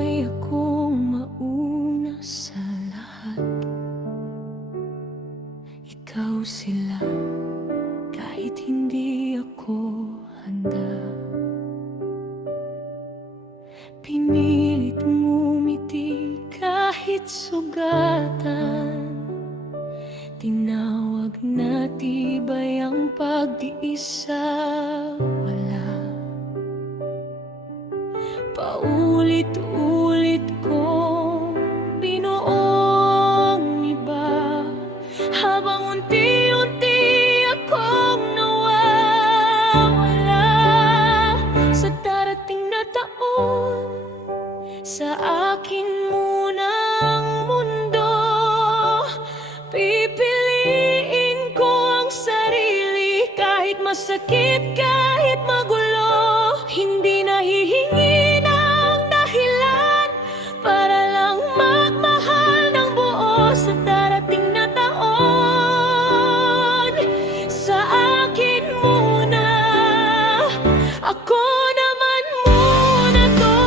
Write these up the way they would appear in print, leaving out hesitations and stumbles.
Nasanay akong mauna sa lahat. Ikaw sila kahit hindi ako handa. Pinilit ngumiti kahit sugatan. Tinawag na tibay ang pag-tiis sa wala. Paulit-ulit kong binuong iba, habang unti-unti akong nawawala. Sa darating na taon, sa akin munang mundo, pipiliin ko ang sarili kahit masakit, kahit magulo. Hindi nahihingi ng dahilan para lang magmahal ng buo. Sa darating na taon, sa akin muna, ako naman muna to.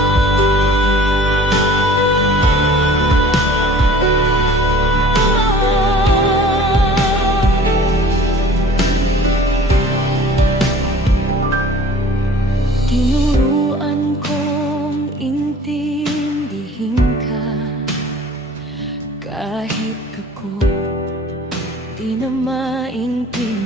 Tinuruan kong intindihin ka, kahit ako di na maintindihan.